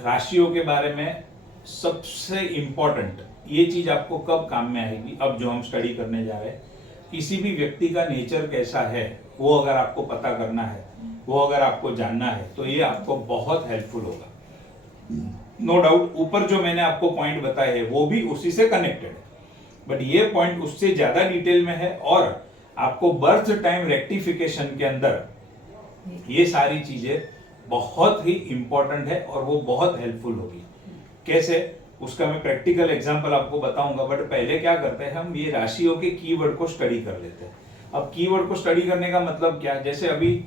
राशियों के बारे में सबसे इम्पोर्टेंट ये चीज आपको कब काम में आएगी, अब जो हम स्टडी करने जा रहे हैं, किसी भी व्यक्ति का नेचर कैसा है वो अगर आपको पता करना है, वो अगर आपको जानना है, तो ये आपको बहुत हेल्पफुल होगा। नो डाउट ऊपर जो मैंने आपको पॉइंट बताए हैं वो भी उसी से कनेक्टेड है, बट ये पॉइंट उससे ज्यादा डिटेल में है और आपको बर्थ टाइम रेक्टिफिकेशन के अंदर ये सारी चीजें बहुत ही इंपॉर्टेंट है और वो बहुत हेल्पफुल होगी। कैसे, उसका मैं प्रैक्टिकल एग्जांपल आपको बताऊंगा, बट पहले क्या करते हैं हम ये राशियों के कीवर्ड को स्टडी कर लेते हैं। अब कीवर्ड को स्टडी करने का मतलब क्या, जैसे अभी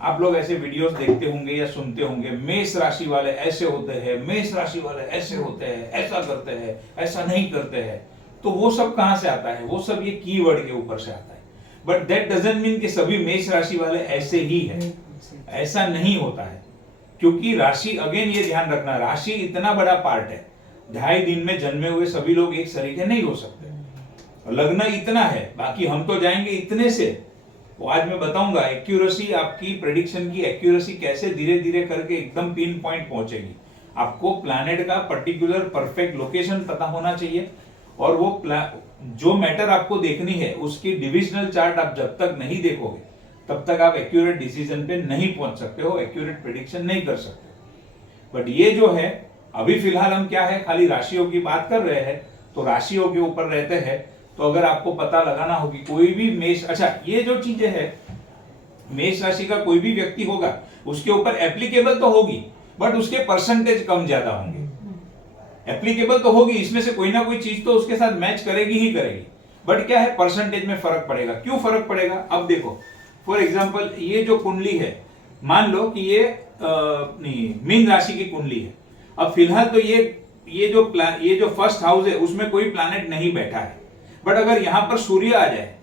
आप लोग ऐसे वीडियोस देखते होंगे या सुनते होंगे, मेष राशि वाले ऐसे होते हैं, मेष राशि वाले ऐसे होते हैं, ऐसा करते हैं, ऐसा नहीं करते हैं, तो वो सब कहां से आता है, वो सब ये कीवर्ड के ऊपर से आता है। बट दैट डजंट मीन कि सभी मेष राशि वाले ऐसे ही है, ऐसा नहीं होता है। क्योंकि राशि, अगेन ये ध्यान रखना, राशि इतना बड़ा पार्ट है, 2.5 दिन में जन्मे हुए सभी लोग एक सरीखे नहीं हो सकते। लग्न इतना है, बाकी हम तो जाएंगे इतने से। तो आज मैं बताऊंगा एक्यूरेसी, आपकी प्रेडिक्शन की एक्यूरेसी कैसे धीरे धीरे करके एकदम पिन पॉइंट पहुंचेगी। आपको प्लैनेट का पर्टिकुलर परफेक्ट लोकेशन पता होना चाहिए, और वो जो मैटर आपको देखनी है उसकी डिविजनल चार्ट आप जब तक नहीं देखोगे तब तक आप एक्यूरेट डिसीजन पे नहीं पहुंच सकते हो, एक्यूरेट प्रेडिक्शन नहीं कर सकते। बट ये जो है, अभी फिलहाल हम क्या है, खाली राशियों की बात कर रहे हैं, तो राशियों के ऊपर रहते हैं। तो अगर आपको पता लगाना होगी कोई भी मेष, अच्छा ये जो चीजें है, मेष राशि का कोई भी व्यक्ति होगा उसके ऊपर एप्लीकेबल तो होगी, बट उसके परसेंटेज कम ज्यादा होंगे। एप्लीकेबल तो होगी, इसमें से कोई ना कोई चीज तो उसके साथ मैच करेगी ही करेगी, बट क्या है, परसेंटेज में फर्क पड़ेगा। क्यों फर्क पड़ेगा, अब देखो फॉर एग्जाम्पल ये जो कुंडली है, मान लो कि ये मीन राशि की कुंडली है। अब फिलहाल तो ये जो फर्स्ट हाउस है उसमें कोई प्लैनेट नहीं बैठा है, बट अगर यहां पर सूर्य आ जाए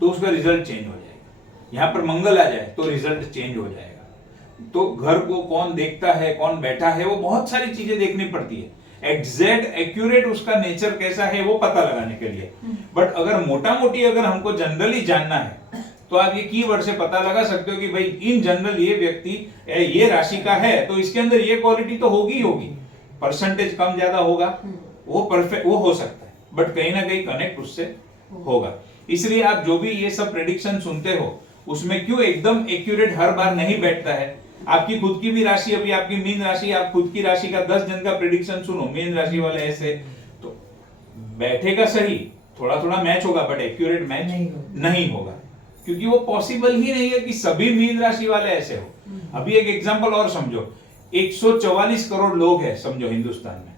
तो उसका रिजल्ट चेंज हो जाएगा, यहां पर मंगल आ जाए तो रिजल्ट चेंज हो जाएगा। तो घर को कौन देखता है, कौन बैठा है, वो बहुत सारी चीजें देखनी पड़ती है, एग्जैक्ट एक्यूरेट उसका नेचर कैसा है वो पता लगाने के लिए। बट अगर मोटा मोटी अगर हमको जनरली जानना है तो आप ये कीवर्ड से पता लगा सकते हो कि भाई इन जनरल ये व्यक्ति ये राशि का है तो इसके अंदर ये क्वालिटी तो होगी होगी, परसेंटेज कम ज्यादा होगा, वो परफेक्ट वो हो सकता है, बट कहीं ना कहीं कनेक्ट उससे होगा। इसलिए आप जो भी ये सब प्रेडिक्शन सुनते हो उसमें क्यों एकदम एक्यूरेट हर बार नहीं बैठता है। आपकी खुद की भी राशि, अभी आपकी मीन राशि, आप खुद की राशि का 10 जन का प्रेडिक्शन सुनो, मीन राशि वाले ऐसे, तो बैठेगा सही, थोड़ा थोड़ा मैच होगा, बट एक्यूरेट मैच नहीं होगा, क्योंकि वो पॉसिबल ही नहीं है कि सभी मीन राशि वाले ऐसे हो। अभी एक एग्जांपल और समझो, 144 करोड़ लोग हैं समझो हिंदुस्तान में,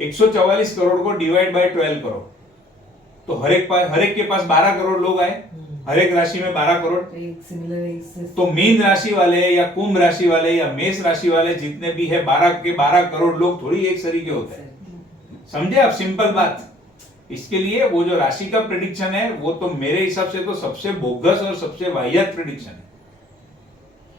144 करोड़ को डिवाइड बाय 12 करोड़, तो हर एक के पास 12 करोड़ लोग आए, हर एक राशि में 12 करोड़। तो मीन राशि वाले या कुंभ राशि वाले या मेष राशि वाले जितने भी है, 12 के 12 करोड़ लोग थोड़ी एक सरीके होते हैं। समझे आप, सिंपल बात। इसके लिए वो जो राशि का प्रेडिक्शन है वो तो मेरे हिसाब से तो सबसे बोगस और सबसे वाहियात प्रेडिक्शन है,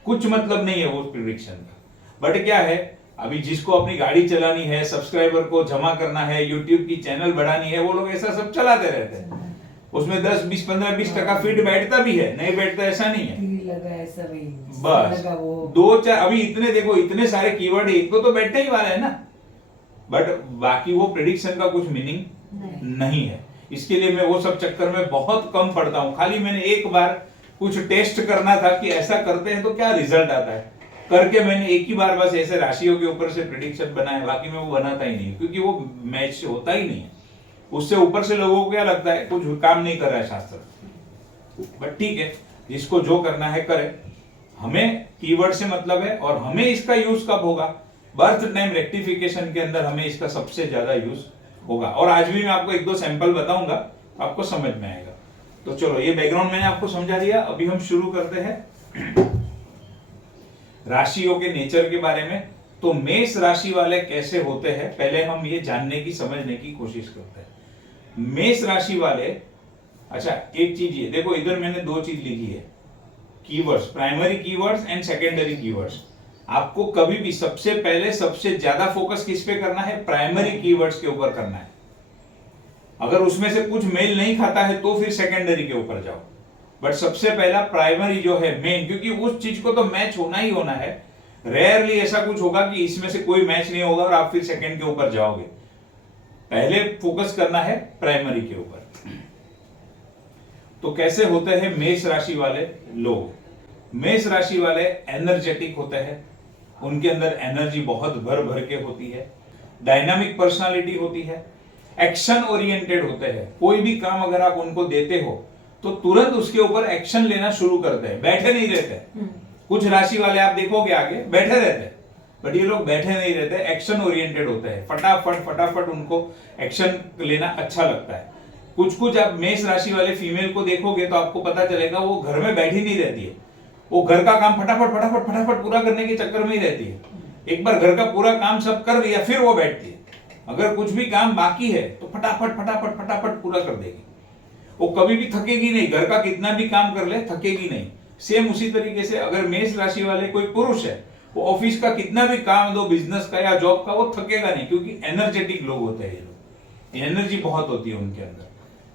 कुछ मतलब नहीं है वो प्रेडिक्शन का। बट क्या है, अभी जिसको अपनी गाड़ी चलानी है, सब्सक्राइबर को जमा करना है, यूट्यूब की चैनल बढ़ानी है, वो लोग ऐसा सब चलाते रहते हैं, उसमें 10, 20, 15, 20% फीड बैठता भी है, नहीं बैठता ऐसा नहीं है, बस 2-4 अभी इतने देखो, इतने सारे कीवर्ड, एक तो बैठने ही वाला है ना, बट बाकी वो प्रेडिक्शन का कुछ मीनिंग नहीं है। इसके लिए मैं वो सब चक्कर में बहुत कम पढ़ता हूं, खाली मैंने एक बार कुछ टेस्ट करना था कि ऐसा करते हैं तो क्या रिजल्ट आता है, करके मैंने एक ही बार बस ऐसे राशियों के ऊपर से प्रेडिक्शन बनाया, बाकी मैं वो बनाता ही नहीं, क्योंकि वो मैच होता ही नहीं है। उससे ऊपर से लोगों को क्या लगता है कुछ काम नहीं कर रहा है शास्त्र, बट ठीक है, जिसको जो करना है करे, हमें कीवर्ड से मतलब है, और हमें इसका यूज कब होगा, बर्थ टाइम रेक्टिफिकेशन के अंदर हमें इसका सबसे ज्यादा यूज होगा। और आज भी मैं आपको 1-2 सैंपल बताऊंगा, आपको समझ में आएगा। तो चलो, ये बैकग्राउंड मैंने आपको समझा दिया, अभी हम शुरू करते हैं राशियों के नेचर के बारे में। तो मेष राशि वाले कैसे होते हैं, पहले हम ये जानने की, समझने की कोशिश करते हैं। मेष राशि वाले, अच्छा एक चीज ये देखो, इधर मैंने 2 चीज लिखी है, keywords, primary keywords and secondary keywords. आपको कभी भी सबसे पहले सबसे ज्यादा फोकस किस पे करना है, प्राइमरी कीवर्ड्स के ऊपर करना है। अगर उसमें से कुछ मेल नहीं खाता है तो फिर सेकेंडरी के ऊपर जाओ, बट सबसे पहला प्राइमरी जो है मेन, क्योंकि उस चीज को तो मैच होना ही होना है। रेयरली ऐसा कुछ होगा कि इसमें से कोई मैच नहीं होगा और आप फिर सेकंड के ऊपर जाओगे। पहले फोकस करना है प्राइमरी के ऊपर। तो कैसे होते हैं मेष राशि वाले लोग? मेष राशि वाले एनर्जेटिक होते हैं, उनके अंदर एनर्जी बहुत भर भर के होती है, डायनामिक पर्सनालिटी होती है, एक्शन ओरिएंटेड होते हैं। कोई भी काम अगर आप उनको देते हो तो तुरंत उसके ऊपर एक्शन लेना शुरू करते हैं, बैठे नहीं रहते। कुछ राशि वाले आप देखोगे आगे बैठे रहते हैं, बट ये लोग बैठे नहीं रहते, एक्शन ओरिएंटेड होते हैं। फटाफट फटाफट उनको एक्शन लेना अच्छा लगता है। कुछ कुछ आप मेष राशि वाले फीमेल को देखोगे तो आपको पता चलेगा वो घर में बैठी नहीं रहती है, वो घर का काम फटाफट फटाफट फटाफट पूरा करने के चक्कर में ही रहती है। एक बार घर का पूरा काम सब कर दिया फिर वो बैठती है। अगर कुछ भी काम बाकी है तो फटाफट फटाफट फटाफट पूरा कर देगी। वो कभी भी थकेगी नहीं, घर का कितना भी काम कर ले थकेगी नहीं। सेम उसी तरीके से अगर मेष राशि वाले कोई पुरुष है, वो ऑफिस का कितना भी काम दो, बिजनेस का या जॉब का, वो थकेगा नहीं, क्योंकि एनर्जेटिक लोग होते हैं ये लोग, एनर्जी बहुत होती है उनके अंदर।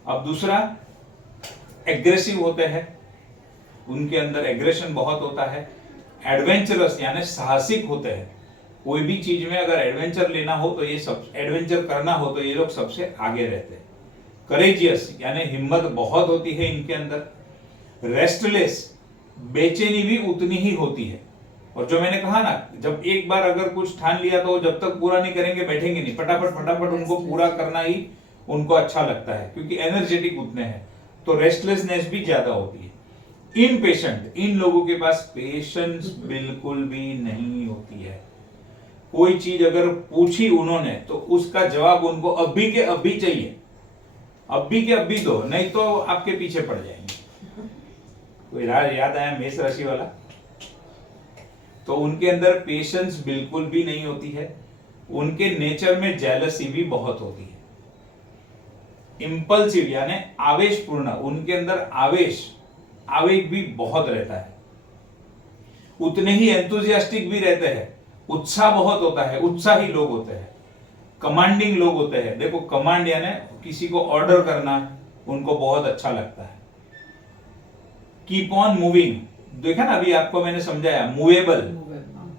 अब दूसरा, एग्रेसिव होते हैं, उनके अंदर एग्रेशन बहुत होता है। एडवेंचरस यानी साहसिक होते हैं। कोई भी चीज में अगर एडवेंचर लेना हो तो ये सब, एडवेंचर करना हो तो ये लोग सबसे आगे रहते हैं। करेजियस यानी हिम्मत बहुत होती है इनके अंदर। रेस्टलेस, बेचैनी भी उतनी ही होती है। और जो मैंने कहा ना, जब एक बार अगर कुछ ठान लिया तो जब तक पूरा नहीं करेंगे बैठेंगे नहीं, फटाफट फटाफट उनको पूरा करना ही उनको अच्छा लगता है, क्योंकि एनर्जेटिक उतने हैं। तो रेस्टलेसनेस भी ज्यादा होती है। इनपेशेंट, इन लोगों के पास पेशेंस बिल्कुल भी नहीं होती है। कोई चीज अगर पूछी उन्होंने तो उसका जवाब उनको अभी के अभी चाहिए, अभी के अभी दो, नहीं तो आपके पीछे पड़ जाएंगे। कोई याद आया मेष राशि वाला? तो उनके अंदर पेशेंस बिल्कुल भी नहीं होती है। उनके नेचर में जेलसी भी बहुत होती है। इंपल्सिव यानी आवेशपूर्ण, उनके अंदर आवेग भी बहुत रहता है। उतने ही एंथुजियास्टिक भी रहते हैं, उत्साह बहुत होता है, उत्साही लोग होते हैं। कमांडिंग लोग होते हैं। देखो, कमांड यानी किसी को ऑर्डर करना उनको बहुत अच्छा लगता है। कीप ऑन मूविंग, देखा ना अभी आपको मैंने समझाया, मूवेबल।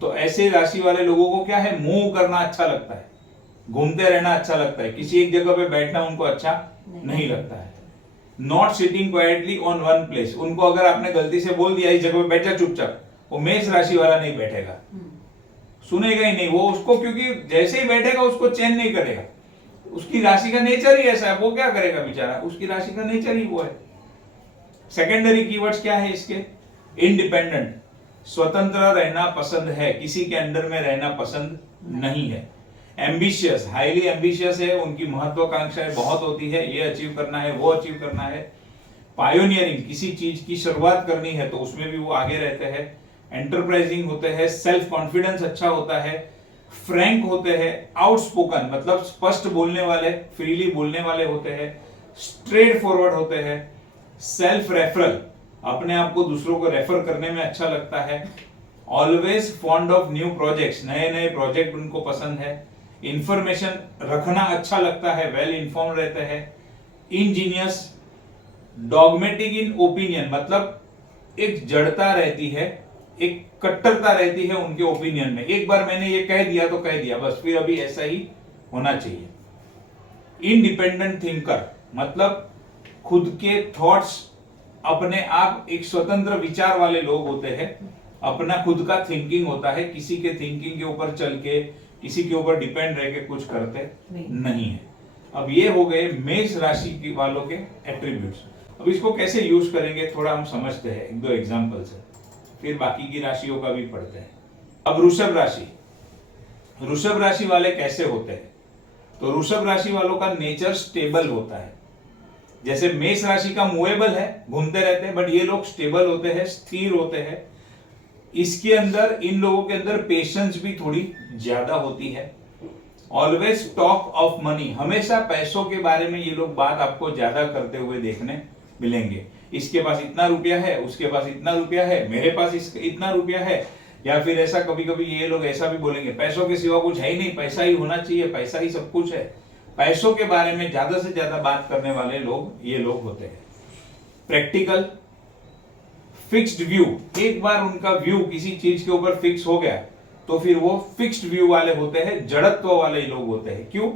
तो ऐसे राशि वाले लोगों को क्या है, मूव करना अच्छा लगता है, घूमते रहना अच्छा लगता है, किसी एक जगह पे बैठना उनको अच्छा नहीं लगता है। Not sitting quietly on one place, उनको अगर आपने गलती से बोल दिया इस जगह पे बैठ जा चुपचाप, वो मेष राशि वाला नहीं बैठेगा, सुनेगा ही नहीं वो उसको, क्योंकि जैसे ही बैठेगा उसको चैन नहीं करेगा। उसकी राशि का नेचर ही ऐसा है, वो क्या करेगा बेचारा, उसकी राशि का नेचर ही वो है। सेकेंडरी कीवर्ड्स क्या है इसके? इंडिपेंडेंट, स्वतंत्र रहना पसंद है, किसी के अंडर में रहना पसंद नहीं है। एम्बिशियस, हाईली एम्बिशियस है, उनकी महत्वाकांक्षाएं बहुत होती है, ये अचीव करना है, वो अचीव करना है। पायोनियरिंग, किसी चीज की शुरुआत करनी है तो उसमें भी वो आगे रहते हैं। एंटरप्राइजिंग होते हैं, सेल्फ कॉन्फिडेंस अच्छा होता है, फ्रैंक होते हैं, आउटस्पोकन मतलब स्पष्ट बोलने वाले, फ्रीली बोलने वाले होते हैं, स्ट्रेट फॉरवर्ड होते हैं, सेल्फ रेफरल, अपने आप को दूसरों को रेफर करने में अच्छा लगता है। Always fond of new projects, नए नए प्रोजेक्ट उनको पसंद है। इंफॉर्मेशन रखना अच्छा लगता है, वेल इन्फॉर्म रहते हैं। इंजीनियस, डॉगमेटिक इन ओपिनियन मतलब एक जड़ता रहती है, एक कट्टरता रहती है उनके ओपिनियन में। एक बार मैंने ये कह दिया तो कह दिया बस, फिर अभी ऐसा ही होना चाहिए। इंडिपेंडेंट थिंकर मतलब खुद के थॉट्स, अपने आप एक स्वतंत्र विचार वाले लोग होते हैं, अपना खुद का थिंकिंग होता है, किसी के थिंकिंग के ऊपर चल के, किसी के ऊपर डिपेंड रह के कुछ करते नहीं है। अब ये हो गए मेष राशि की वालों के एट्रीब्यूट्स। अब इसको कैसे यूज करेंगे थोड़ा हम समझते हैं एक दो एग्जांपल से, फिर बाकी की राशियों का भी पढ़ते हैं। अब वृषभ राशि, वृषभ राशि वाले कैसे होते हैं? तो वृषभ राशि वालों का नेचर स्टेबल होता है। जैसे मेष राशि का मूवेबल है, घूमते रहते हैं, बट ये लोग स्टेबल होते हैं, स्थिर होते हैं। इसके अंदर, इन लोगों के अंदर पेशेंस भी थोड़ी ज्यादा होती है। ऑलवेज टॉक ऑफ मनी, हमेशा पैसों के बारे में ये लोग बात आपको ज्यादा करते हुए देखने मिलेंगे। इसके पास इतना रुपया है, उसके पास इतना रुपया है, मेरे पास इतना रुपया है। या फिर ऐसा कभी कभी ये लोग ऐसा भी बोलेंगे, पैसों के सिवा कुछ है ही नहीं, पैसा ही होना चाहिए, पैसा ही सब कुछ है। पैसों के बारे में ज्यादा से ज्यादा बात करने वाले लोग ये लोग होते हैं। प्रैक्टिकल, फिक्स्ड व्यू, एक बार उनका व्यू किसी चीज के ऊपर फिक्स हो गया तो फिर वो फिक्स्ड व्यू वाले होते हैं, जड़त्व वाले लोग होते हैं। क्यों?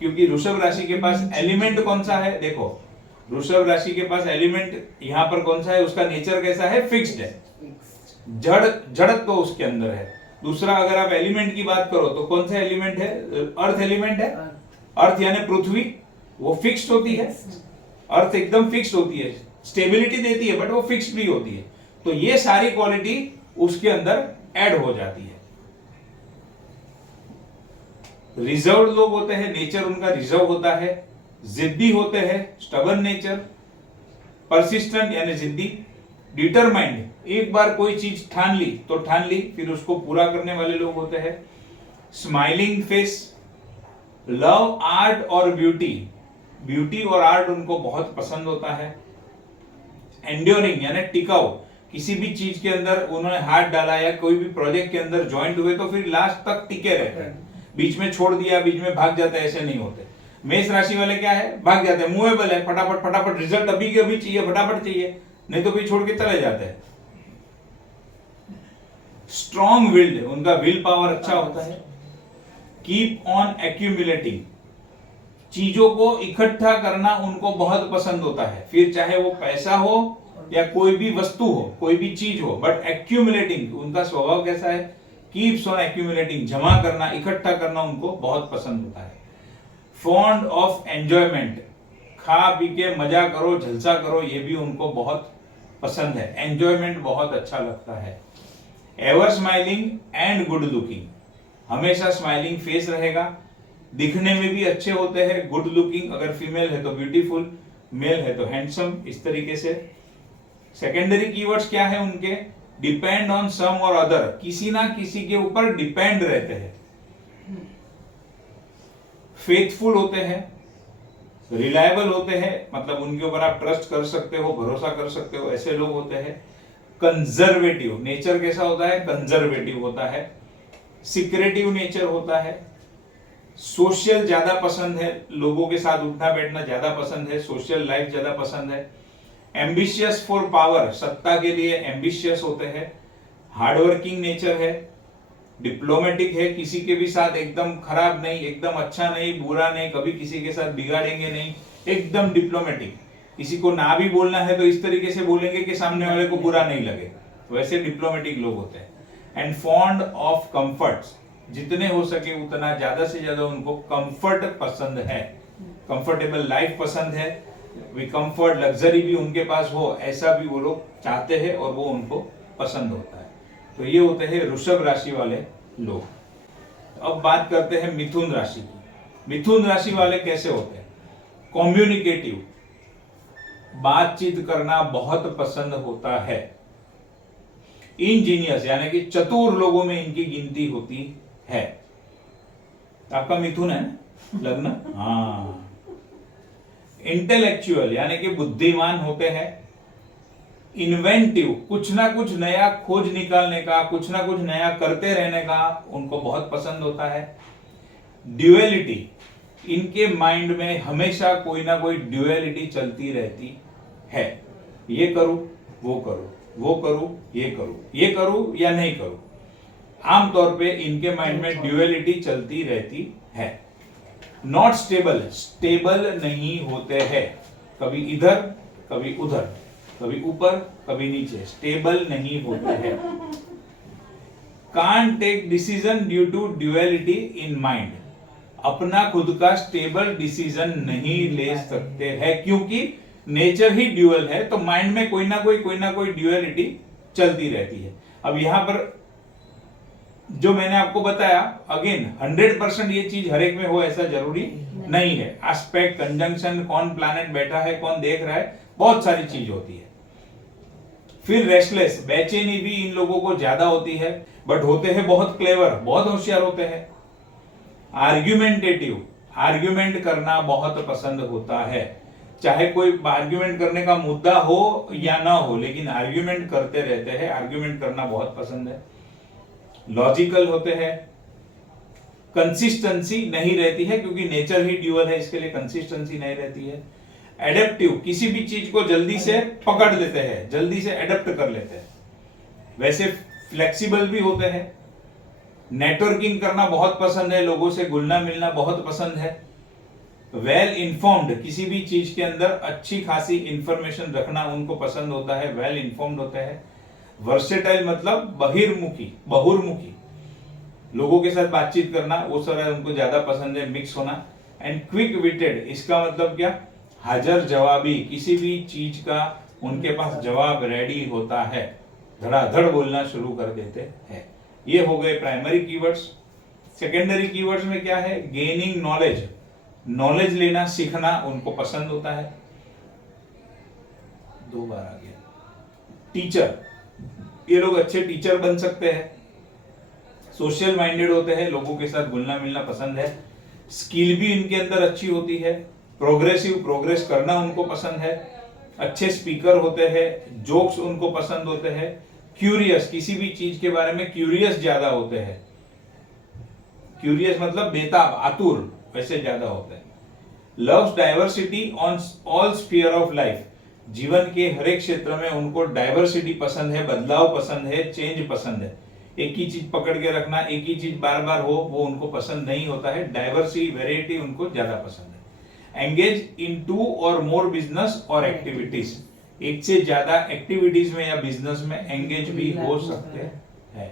क्योंकि वृषभ राशि के पास एलिमेंट कौन सा है? देखो, वृषभ राशि के पास एलिमेंट यहाँ पर कौन सा है? उसका नेचर कैसा है? फिक्स्ड है, जड़त्व तो उसके अंदर है। दूसरा, अगर आप एलिमेंट की बात करो तो कौन सा एलिमेंट है? अर्थ एलिमेंट है। अर्थ यानी पृथ्वी, वो फिक्स्ड होती है। अर्थ एकदम फिक्स्ड होती है, स्टेबिलिटी देती है, बट वो फिक्स्ड भी होती है। तो ये सारी क्वालिटी उसके अंदर ऐड हो जाती है। रिजर्व लोग होते हैं, नेचर उनका रिजर्व होता है, जिद्दी होते हैं, स्टबर्न नेचर, परसिस्टेंट यानी जिद्दी, डिटरमाइंड, एक बार कोई चीज ठान ली तो ठान ली, फिर उसको पूरा करने वाले लोग होते हैं। स्माइलिंग फेस, लव आर्ट और ब्यूटी, ब्यूटी और आर्ट उनको बहुत पसंद होता है। एंड्योरिंग यानी टिकाऊ, किसी भी चीज के अंदर उन्होंने हाथ डाला या कोई भी प्रोजेक्ट के अंदर ज्वाइंट हुए तो फिर लास्ट तक टिके रहते हैं, बीच में छोड़ दिया, बीच में भाग जाते हैं, ऐसे नहीं होते। मेष राशि वाले क्या है? भाग जाते हैं, मूवेबल है, फटाफट फटाफट रिजल्ट अभी के अभी चाहिए, फटाफट चाहिए, नहीं तो भी छोड़ के चले जाते हैं। स्ट्रॉन्ग विल्ड, उनका विल पावर अच्छा होता है। कीप ऑन एक्यूमुलेटिंग, चीजों को इकट्ठा करना उनको बहुत पसंद होता है, फिर चाहे वो पैसा हो या कोई भी वस्तु हो, कोई भी चीज हो, बट एक्यूमुलेटिंग उनका स्वभाव कैसा है? कीप्स ऑन एक्यूमुलेटिंग, जमा करना, इकट्ठा करना उनको बहुत पसंद होता है। फॉन्ड ऑफ एंजॉयमेंट, खा पी के मजा करो, जलसा करो, ये भी उनको बहुत पसंद है। एंजॉयमेंट बहुत अच्छा लगता है। Ever smiling and good looking, हमेशा स्माइलिंग फेस रहेगा, दिखने में भी अच्छे होते हैं, गुड लुकिंग, अगर फीमेल है तो ब्यूटीफुल, मेल है तो हैंडसम, इस तरीके से। सेकेंडरी कीवर्ड्स क्या है उनके? डिपेंड ऑन सम और अदर, किसी ना किसी के ऊपर डिपेंड रहते हैं। फेथफुल होते हैं, रिलायबल होते हैं, मतलब उनके ऊपर आप ट्रस्ट कर सकते हो, भरोसा कर सकते हो, ऐसे लोग होते हैं। कंजर्वेटिव, नेचर कैसा होता है? कंजर्वेटिव होता है। सिक्रेटिव नेचर होता है। सोशल ज्यादा पसंद है, लोगों के साथ उठना बैठना ज्यादा पसंद है, सोशल लाइफ ज्यादा पसंद है। एम्बिशियस फॉर पावर, सत्ता के लिए एम्बिशियस होते हैं। हार्डवर्किंग नेचर है। डिप्लोमेटिक है, किसी के भी साथ एकदम खराब नहीं, एकदम अच्छा नहीं, बुरा नहीं, कभी किसी के साथ बिगाड़ेंगे नहीं, एकदम डिप्लोमेटिक। किसी को ना भी बोलना है तो इस तरीके से बोलेंगे कि सामने वाले को बुरा नहीं लगे, वैसे डिप्लोमेटिक लोग होते हैं। एंड फॉन्ड ऑफ कंफर्ट्स, जितने हो सके उतना ज्यादा से ज्यादा उनको कंफर्ट पसंद है, कंफर्टेबल लाइफ पसंद है, वे कंफर्ट लग्जरी भी उनके पास हो, ऐसा भी वो लोग चाहते हैं और वो उनको पसंद होता है। तो ये होते हैं वृषभ राशि वाले लोग। अब बात करते हैं मिथुन राशि की। मिथुन राशि वाले कैसे होते हैं? कम्युनिकेटिव, बातचीत करना बहुत पसंद होता है। इंजीनियर्स यानी कि चतुर लोगों में इनकी गिनती होती है। आपका मिथुन है लग्न? हाँ। इंटेलेक्चुअल यानी कि बुद्धिमान होते हैं। इन्वेंटिव, कुछ ना कुछ नया खोज निकालने का, कुछ ना कुछ नया करते रहने का उनको बहुत पसंद होता है। ड्यूएलिटी, इनके माइंड में हमेशा कोई ना कोई ड्यूएलिटी चलती रहती है। ये करूं, वो करूं, वो करूं, ये करूं, ये करूं या नहीं करूं। आमतौर पे इनके माइंड में ड्यूएलिटी चलती रहती है। नॉट स्टेबल, स्टेबल नहीं होते हैं, कभी इधर कभी उधर, कभी ऊपर कभी नीचे, स्टेबल नहीं होते हैं। Can't take decision due to duality in mind, अपना खुद का स्टेबल डिसीजन नहीं ले सकते हैं क्योंकि नेचर ही ड्यूअल है, तो माइंड में कोई ना कोई ड्यूएलिटी चलती रहती है। अब यहां पर जो मैंने आपको बताया, अगेन 100% ये चीज हर एक में हो ऐसा जरूरी नहीं है। एस्पेक्ट, कंजंक्शन, कौन प्लैनेट बैठा है, कौन देख रहा है, बहुत सारी चीज होती है। फिर रेस्टलेस, बेचैनी भी इन लोगों को ज्यादा होती है, बट होते हैं बहुत क्लेवर, बहुत होशियार होते हैं। आर्ग्यूमेंटेटिव, आर्ग्यूमेंट करना बहुत पसंद होता है, चाहे कोई आर्ग्यूमेंट करने का मुद्दा हो या ना हो, लेकिन आर्ग्यूमेंट करते रहते हैं, आर्ग्यूमेंट करना बहुत पसंद है। लॉजिकल होते हैं। कंसिस्टेंसी नहीं रहती है क्योंकि नेचर ही ड्यूअल है, इसके लिए कंसिस्टेंसी नहीं रहती है। एडेप्टिव, किसी भी चीज को जल्दी से पकड़ लेते हैं, जल्दी से एडेप्ट कर लेते हैं। वैसे फ्लेक्सिबल भी होते हैं। नेटवर्किंग करना बहुत पसंद है, लोगों से घुलना मिलना बहुत पसंद है। वेल इन्फॉर्म्ड, किसी भी चीज के अंदर अच्छी खासी इंफॉर्मेशन रखना उनको पसंद होता है, वेल इन्फॉर्म्ड होता है। वर्सेटाइल मतलब बहिर्मुखी, बहुर्मुखी, लोगों के साथ बातचीत करना वो सारा उनको ज्यादा पसंद है, मिक्स होना। एंड क्विक विटेड, इसका मतलब क्या, हाजिर जवाबी, किसी भी चीज का उनके पास जवाब रेडी होता है, धड़ाधड़ बोलना शुरू कर देते हैं। ये हो गए प्राइमरी कीवर्ड्स। सेकेंडरी कीवर्ड्स में क्या है, गेनिंग नॉलेज, नॉलेज लेना सीखना उनको पसंद होता है। 2 बार आ गया। टीचर, ये लोग अच्छे टीचर बन सकते हैं। सोशल माइंडेड होते हैं, लोगों के साथ घुलना मिलना पसंद है। स्किल भी इनके अंदर अच्छी होती है। प्रोग्रेसिव, प्रोग्रेस करना उनको पसंद है। अच्छे स्पीकर होते हैं, जोक्स उनको पसंद होते हैं। क्यूरियस, किसी भी चीज के बारे में क्यूरियस ज्यादा होते हैं। क्यूरियस मतलब बेताब, आतुर, वैसे ज्यादा होते हैं। Loves diversity on all sphere of life, जीवन के हर एक क्षेत्र में उनको डाइवर्सिटी पसंद है, बदलाव पसंद है, चेंज पसंद है। एक ही चीज पकड़ के रखना, एक ही चीज बार बार हो, वो उनको पसंद नहीं होता है। डाइवर्सिटी, वेराइटी उनको ज्यादा पसंद है। एंगेज इन 2 और मोर बिजनेस और एक्टिविटीज, एक से ज्यादा एक्टिविटीज में या बिजनेस में एंगेज भी हो सकते हैं।